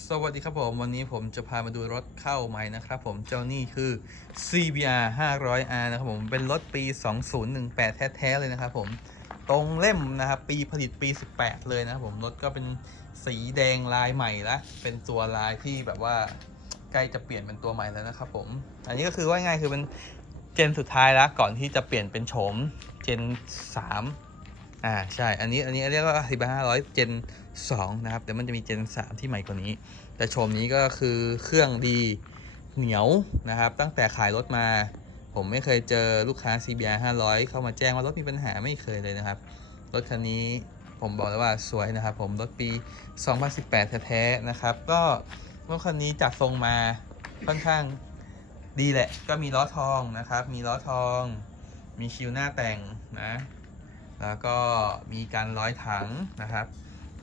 สวัสดีครับผมวันนี้ผมจะพามาดูรถเข้าใหม่นะครับผมเจ้านี่คือ CBR 500R นะครับผมเป็นรถปี 2018 แท้ๆเลยนะครับผมตรงเล่มนะครับปีผลิตปี 18 เลยนะครับผมรถก็เป็นสีแดงลายใหม่ละเป็นตัวลายที่แบบว่าใกล้จะเปลี่ยนเป็นตัวใหม่แล้วนะครับผมอันนี้ก็คือว่าง่ายคือเป็นเจนสุดท้ายแล้วก่อนที่จะเปลี่ยนเป็นโฉมเจน 3 อ่าใช่อันนี้อันนี้เรียกว่าสิบห้าร้อยเจนสองนะครับ แต่มันจะมีเจนสามที่ใหม่กว่านี้ แต่โฉมนี้ก็คือเครื่องดีเหนียวนะครับ ตั้งแต่ขายรถมา ผมไม่เคยเจอลูกค้า CBR 500 เข้ามาแจ้งว่ารถมีปัญหาไม่เคยเลยนะครับ รถคันนี้ผมบอกเลยว่าสวยนะครับ ผมรถปี 2018 แท้ๆนะครับ ก็รถคันนี้จัดทรงมาค่อนข้างดีแหละ ก็มีล้อทองนะครับ มีล้อทอง มีชิวหน้าแต่งนะ แล้วก็มีการร้อยถังนะครับ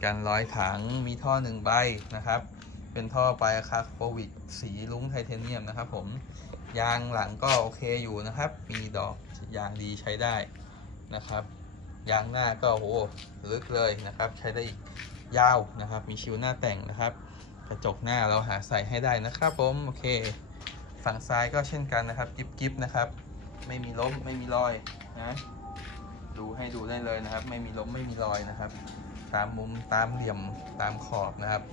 การร้อยถังมีท่อหนึ่งใบนะครับ เป็นท่อไปคาร์โฟวิดสีลุ้งไทเทเนียมนะครับผมยางหลังก็โอเคอยู่นะครับ มีดอกยางดีใช้ได้นะครับ ยางหน้าก็โอ้โหลึกเลยนะครับ ใช้ได้อีกยาวนะครับ มีชิวหน้าแต่งนะครับ กระจกหน้าเราหาใส่ให้ได้นะครับผมโอเค ฝั่งซ้ายก็เช่นกันนะครับ กิบกิบนะครับ ไม่มีล้มไม่มีรอยนะ ดูให้ดูได้เลยนะครับ ไม่มีล้มไม่มีรอยนะครับ ตามมุมตามเหลี่ยมตามขอบนะครับ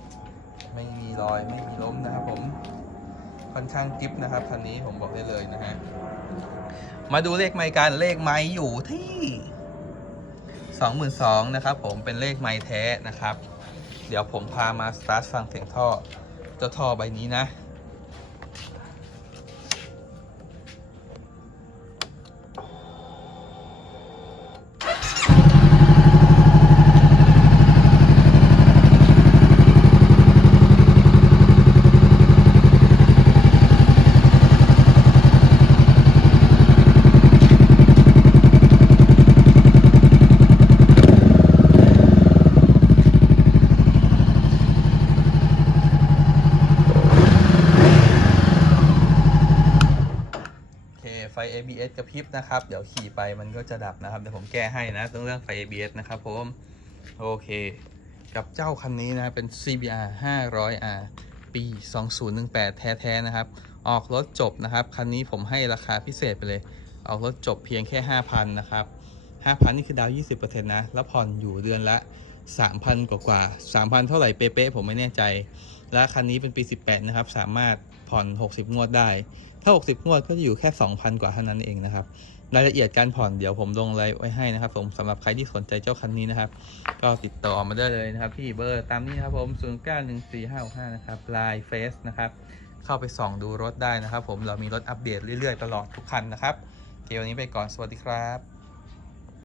ไม่มีรอยไม่มีล้มนะครับ ผมค่อนข้างกิฟนะครับคันนี้ผมบอกได้เลยนะฮะมาดูเลขไมค์กันเลขไมค์อยู่ที่สองหมื่นสองนะครับ ผมเป็นเลขไมค์แท้นะครับ เดี๋ยวผมพามาสตาร์ทฟังเสียงท่อเจ้าท่อใบนี้นะ ฟ ABS กระพริบนะครับ เดี๋ยวขี่ไปมันก็จะดับนะครับ เดี๋ยวผมแก้ให้นะเรื่องเรื่องไฟ ABS นะครับผม โอเค กับเจ้าคันนี้นะเป็น CBR 500R ปี 2018 แท้ๆนะครับ ออกรถจบนะครับ คันนี้ผมให้ราคาพิเศษไปเลย ออกรถจบเพียงแค่ 5,000 นะครับ 5,000 นี่คือดาวน์20%นะ แล้วผ่อนอยู่เดือนละ 3,000 กว่ากว่า 3,000 เท่าไหร่เป๊ะๆผมไม่แน่ใจ และคันนี้เป็นปี 18 นะครับ สามารถผ่อน 60 งวดได้ ถ้า 60 งวดก็จะอยู่แค่ 2,000 กว่าเท่านั้นเองนะครับ รายละเอียดการผ่อนเดี๋ยวผมลงรายไว้ให้นะครับผมสำหรับใครที่สนใจเจ้าคันนี้นะครับ ก็ติดต่อมาได้เลยนะครับที่เบอร์ตามนี้ครับผม 091455 นะครับไลน์เฟซนะครับ เข้าไปส่องดูรถได้นะครับ ผม เรามีรถอัปเดตเรื่อยๆ ตลอดทุกคันนะครับเควันนี้ไปก่อน สวัสดีครับ